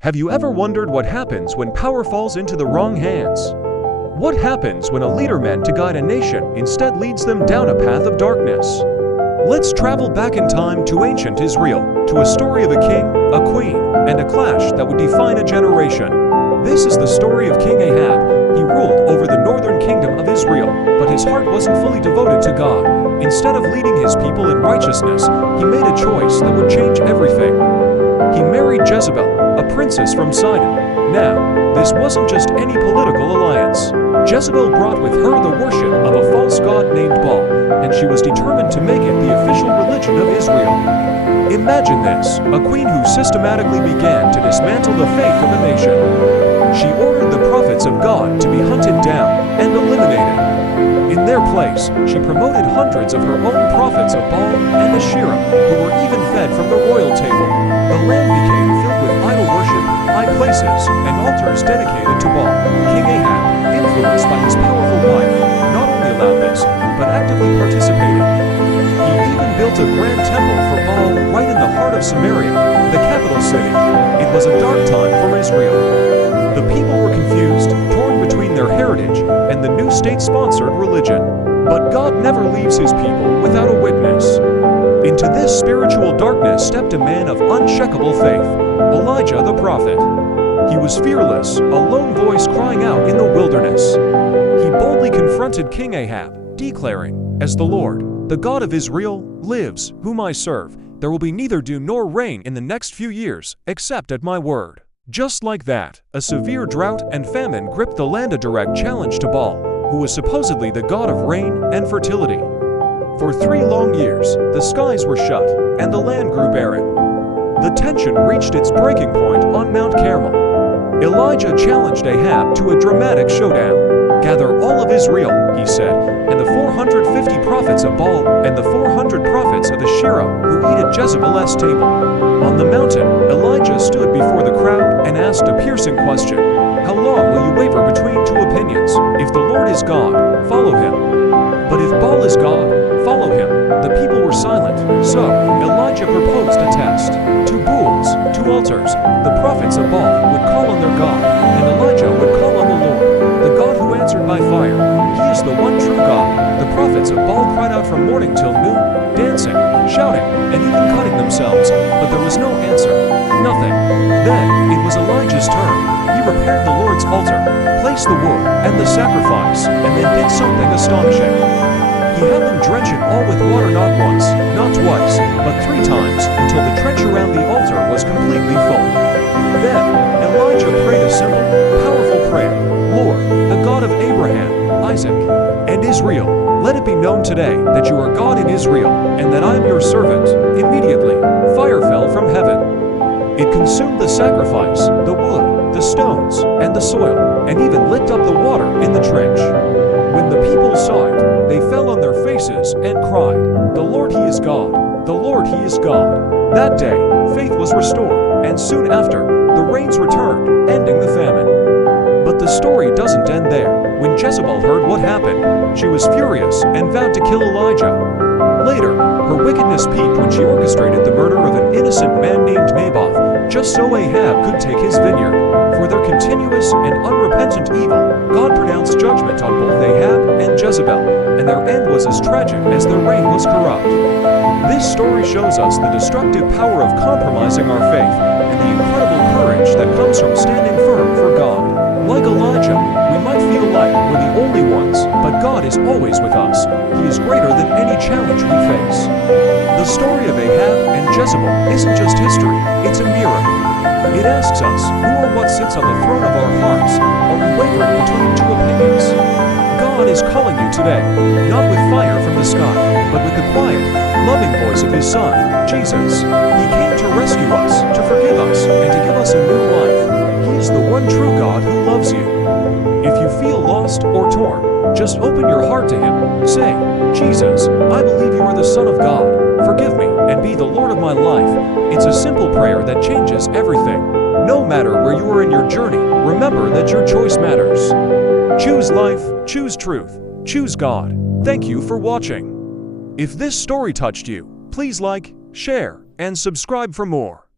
Have you ever wondered what happens when power falls into the wrong hands? What happens when a leader meant to guide a nation instead leads them down a path of darkness? Let's travel back in time to ancient Israel, to a story of a king, a queen, and a clash that would define a generation. This is the story of King Ahab. He ruled over the northern kingdom of Israel, but his heart wasn't fully devoted to God. Instead of leading his people in righteousness, he made a choice that would change everything. He married Jezebel, a princess from Sidon. Now, this wasn't just any political alliance. Jezebel brought with her the worship of a false god named Baal, and she was determined to make it the official religion of Israel. Imagine this, a queen who systematically began to dismantle the faith of a nation. She ordered the prophets of God to be hunted down and eliminated. In their place, she promoted hundreds of her own prophets of Baal and Asherah, who were even fed from the royal table. The land became filled with idol worship, high places, and altars dedicated to Baal. King Ahab, influenced by his powerful wife, not only allowed this, but actively participated. He even built a grand temple for Baal right in the heart of Samaria, the capital city. It was a dark time for Israel. The people were confused, torn between their heritage and the new state-sponsored religion. But God never leaves his people without a witness. Into this spiritual darkness stepped a man of unshakable faith, Elijah the prophet. He was fearless, a lone voice crying out in the wilderness. He boldly confronted King Ahab, declaring, "As the Lord, the God of Israel, lives, whom I serve, there will be neither dew nor rain in the next few years, except at my word." Just like that, a severe drought and famine gripped the land, a direct challenge to Baal, who was supposedly the god of rain and fertility. For 3 long years, the skies were shut, and the land grew barren. The tension reached its breaking point on Mount Carmel. Elijah challenged Ahab to a dramatic showdown. "Gather all of Israel," he said, "and the 450 prophets of Baal and the 400 prophets of Asherah who eat at Jezebel's table." On the mountain, Elijah stood before the crowd and asked a piercing question. "How long will you waver between 2 opinions? If the Lord is God, follow him. But if Baal is God, follow him." The people were silent. So, Elijah proposed a test. 2 bulls, 2 altars. The prophets of Baal would call on their God, and Elijah would call on the Lord, the God who answered by fire. He is the one true God. The prophets of Baal cried out from morning till noon, dancing, shouting, and even cutting themselves, but there was no answer. Nothing. Then, it was Elijah's turn. He repaired the Lord's altar, placed the wood and the sacrifice, and then did something astonishing. He had them drench it all with water, not once, not twice, but 3 times, until the trench around the altar was completely full. Then, Elijah prayed a simple, powerful prayer. "Lord, the God of Abraham, Isaac, and Israel, let it be known today that you are God in Israel, and that I am your servant." Immediately, fire fell from heaven. It consumed the sacrifice, the wood, the stones, and the soil, and even licked up the water in the trench. When the people saw it, they fell on their faces and cried, "The Lord, He is God! The Lord, He is God!" That day, faith was restored, and soon after, the rains returned, ending the famine. But the story doesn't end there. When Jezebel heard what happened, she was furious and vowed to kill Elijah. Later, her wickedness peaked when she orchestrated the murder of an innocent man named Naboth, just so Ahab could take his vineyard. For their continuous and unrepentant evil, God pronounced judgment on both Ahab and Jezebel, and their end was as tragic as their reign was corrupt. This story shows us the destructive power of compromising our faith, and the incredible courage that comes from standing firm for God. Like Elijah, we might feel like we're the only ones, but God is always with us. He is greater than any challenge we face. The story of Ahab and Jezebel isn't just history, it's a mirror. It asks us, who or what sits on the throne of our hearts? Are we wavering between 2 opinions? God is calling you today, not with fire from the sky, but with the quiet, loving voice of His Son, Jesus. He came to rescue us, to forgive us, and to give us a new life. He is the one true God who loves you. If you feel lost or torn, just open your heart to Him. Say, "Jesus, I believe you are the Son of God. Forgive me and be the Lord of my life." It's a simple prayer that changes everything. No matter where you are in your journey, remember that your choice matters. Choose life, choose truth, choose God. Thank you for watching. If this story touched you, please like, share, and subscribe for more.